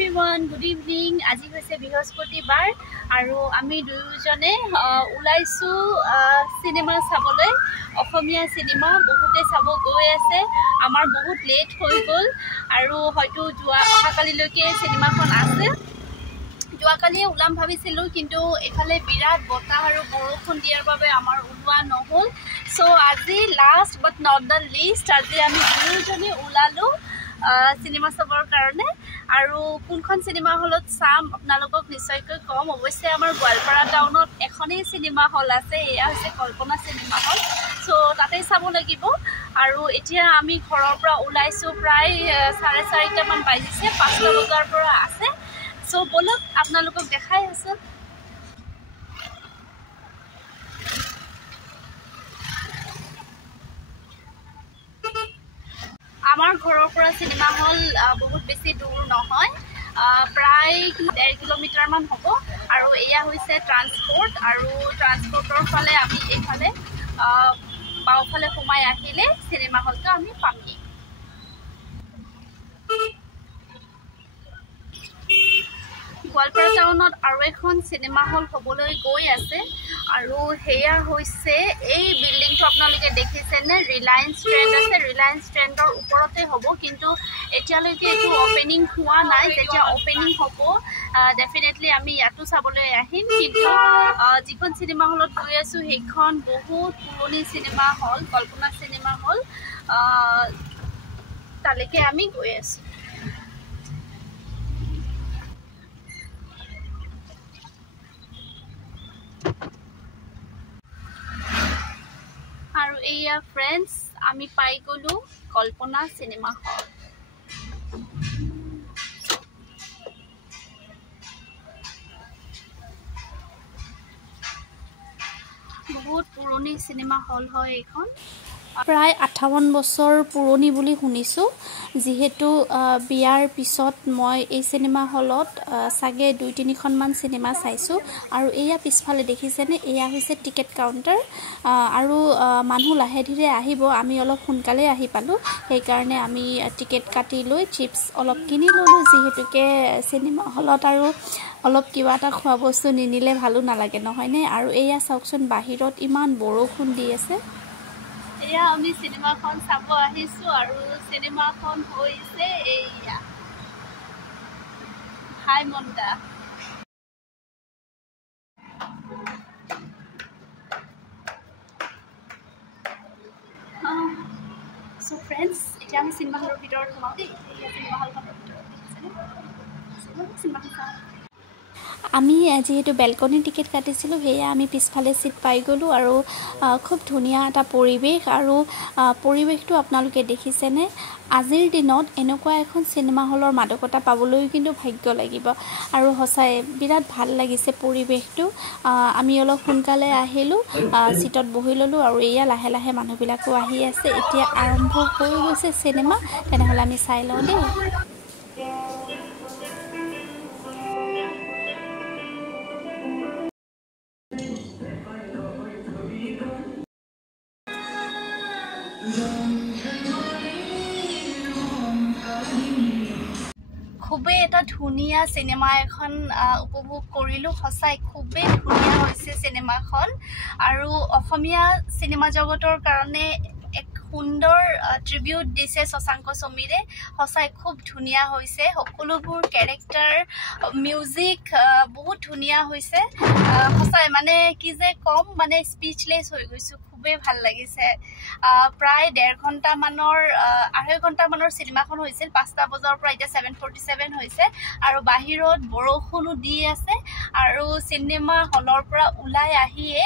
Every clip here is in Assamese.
everyone, good evening. আজি হৈছে বৃহস্পতিবাৰ আৰু আমি দুজনে ওলাইছো সিনেমা চাবলৈ অসমীয়া সিনেমা বহুতে চাব গৈ আছে আমাৰ বহুত লেট হৈ গল আৰু হয়তো অহাকালিলৈকে সিনেমাখন আছে যোৱাকালি ওলাম ভাবিছিলো কিন্তু এফালে বিৰাট বতাহ আৰু বৰষুণ দিয়াৰ বাবে আমাৰ ওলোৱা নহল সো আজি last but not the least আজি আমি দুজনে ওলালো সিনেমা চাবৰ কাৰণে আৰু কোনখন সিনেমা হলত চাম আপোনালোকক নিশ্চয়কৈ কম অৱশ্যে আমাৰ গোৱালপাৰা টাউনত এখনেই সিনেমা হল আছে এয়া হৈছে কল্পনা সিনেমা হল সো তাতে চাব লাগিব আৰু এতিয়া আমি ঘৰৰ পৰা ওলাইছো প্ৰায় 4:30 মান বাজিছে 5টা বজাৰ পৰা আছে সো বলক আপোনালোকক দেখাই আছো আমাৰ ঘৰৰ পৰা সিনেমা হল বহুত বেছি দূৰ নহয় প্ৰায় 1.5 কিলোমিটাৰ মান হ'ব আৰু এয়া হৈছে ট্ৰান্সপোৰ্ট আৰু ট্ৰান্সপোৰ্টৰ ফালে আমি এইফালে বাওঁফালে সোমাই আহিলে সিনেমা হলটো আমি পামগৈ গোৱালপাৰা টাউনত আৰু এখন সিনেমা হল হ'বলৈ গৈ আছে আৰু হেয়া হৈছে এই বিল্ডিংটো আপোনালোকে দেখিছে নে ৰিলায়েন্স ট্ৰেন্ড আছে ৰিলায়েন্স ট্ৰেন্ডৰ ওপৰতে হ'ব কিন্তু এতিয়ালৈকে এইটো ওপেনিং হোৱা নাই যেতিয়া ওপেনিং হ'ব ডেফিনেটলি আমি ইয়াতো চাবলৈ আহিম কিন্তু যিখন সিনেমা হলত গৈ আছো সেইখন বহুত পুৰণি সিনেমা হল কল্পনা সিনেমা হল তালৈকে আমি গৈ আছো আৰু এয়া ফ্ৰেন্ডস আমি পাই গলো কল্পনা সিনেমা হল বহুত পুৰণি সিনেমা হল হয় এখন প্ৰায় 58 বছৰ পুৰণি বুলি শুনিছো যেহেতু বিয়াৰ পিছত মই এই সিনেমা হলত সাগে 2-3খন মান সিনেমা চাইছো আৰু এয়া পিছফালে দেখিছেনে এয়া হৈছে টিকেট কাউন্টাৰ আৰু মানুহ লাহে ধীৰে আহিব আমি অলপ সোনকালে আহি পালো সেই কাৰণে আমি টিকেট কাটি লৈ চিপছ অলপ কিনি ললো যেহেতুকে সিনেমা হলত আৰু অলপ কিবা এটা খোৱা বস্তু নিনিলে ভালো নালাগে নহয়নে আৰু এয়া চাওকচোন বাহিৰত ইমান বৰষুণ দি আছে এয়া আমি সিনেমাখন চাব আহিছো আৰু সিনেমাখন হৈছে এয়া হাই মন্ডা সো ফ্ৰেন্ডস এতিয়া আমি সিনেমা হলৰ ভিতৰত সোমাও দেই সিনেমা হলখনৰ ভিতৰত সিনেমাখন আমি যেহেতু বেলকনি টিকেট কাটিছিলো হেয়া আমি পিছফালে সিট পাই গলো আৰু খুব ধুনিয়া এটা পৰিবেশ আৰু পৰিবেশটো আপোনালোকে দেখিছেনে আজিৰ দিনত এনেকুৱা এখন সিনেমা হলৰ মাদকতা পাবলৈ কিন্তু ভাগ্য লাগিব আৰু হসাই বিৰাট ভাল লাগিছে পৰিবেশটো আমি অলপ সোনকালে আহিলো সিটত বহি ললো আৰু এয়া লাহে লাহে মানুহবিলাকো আহি আছে এতিয়া আৰম্ভ হৈ গৈছে সিনেমা তেনেহলে আমি চাই লওঁ দেই খুবেই এটা ধুনিয়া সিনেমা এখন উপভোগ কৰিলো হসাই খুবেই ধুনিয়া হৈছে সিনেমাখন আৰু অসমীয়া সিনেমা জগতৰ কাৰণে এক সুন্দৰ ট্ৰিবিউট দিছে শশাংক সমীৰে হসাই খুব ধুনিয়া হৈছে সকলোবোৰ ক্যাৰেক্টাৰ মিউজিক বহুত ধুনিয়া হৈছে হসাই মানে কি যে কম মানে স্পিচলেস হৈ গৈছো খুবেই ভাল লাগিছে প্ৰায় 1.5 ঘণ্টা মানৰ 2.5 ঘণ্টা মানৰ সিনেমাখন হৈছিল 5টা বজাৰ পৰা এতিয়া 7:47 হৈছে আৰু বাহিৰত বৰষুণো দি আছে আৰু সিনেমা হলৰ পৰা ওলাই আহিয়ে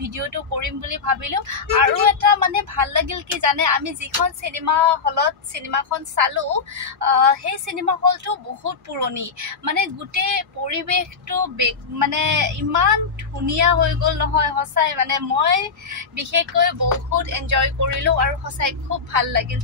ভিডিওটো কৰিম বুলি ভাবিলো আৰু এটা মানে ভাল লাগিল কি জানে আমি যিখন সিনেমা হলত সিনেমাখন চালো সেই সিনেমা হলটো বহুত পুৰণি মানে গুটে পৰিবেশটো মানে ইমান ধুনিয়া হৈ গল নহয় হসাই মানে মই বিশেষকৈ বহুত এনজয় কৰিলো আৰু হসাই খুব ভাল লাগিল